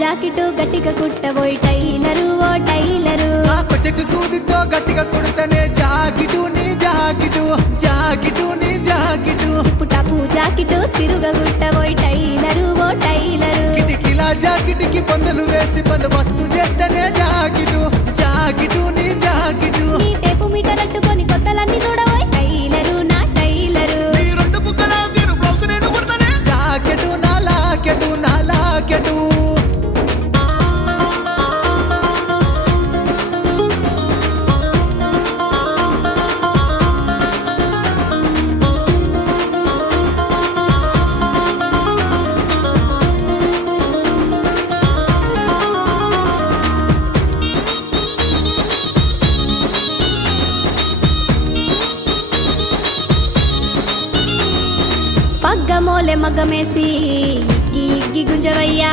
jacket గట్టిగా కుట్టబోయి tailor ఓ tailor ఆ కొచ్చటి సూదితో గట్టిగా కుడితేనే జాకెటు నీ జాకెటు జాకెటు నీ జాకెటు పుటపు జాకెట్ తిరుగగుట్టబోయి టైలరు ఓ టైలరు కిటికీల జాకెట్కి పందులు వేసి బందోబస్తు చేస్తేనే జాకెటు జాకెటు నీ జాకెటు నీ టేపు మీటర్ అట్టుకొని కొత్తలన్నీ చూడబోయి టైలరు నా టైలరు నీ రెండు బుక్కల తీరు బ్లౌజ్ నేను కుడతానే జాకెటు నా లాకెటు నా లాకెటు పగ్గమోలె మగ్గమేసి ఇగ్గి ఇగ్గి గుంజవయ్యా